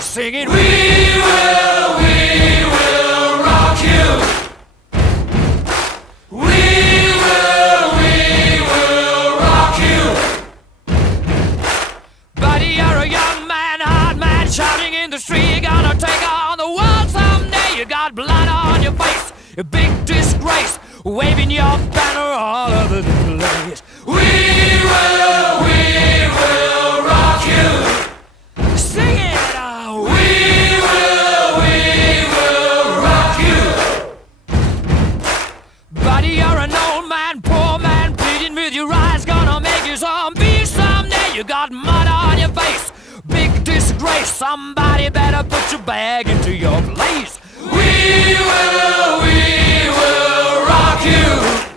singing, we will rock you. We will rock you. Buddy, you're a young man, hard man, shouting in the street. You're gonna take on the world someday. You got blood on your face, a big disgrace, waving your banner all over the place. We will rock you. Sing it out. We will rock you. Buddy, you're an old man, poor man, pleading with your eyes, gonna make you zombie someday. You got mud on your face, big disgrace. Somebody better put your bag into your place. We will rock you.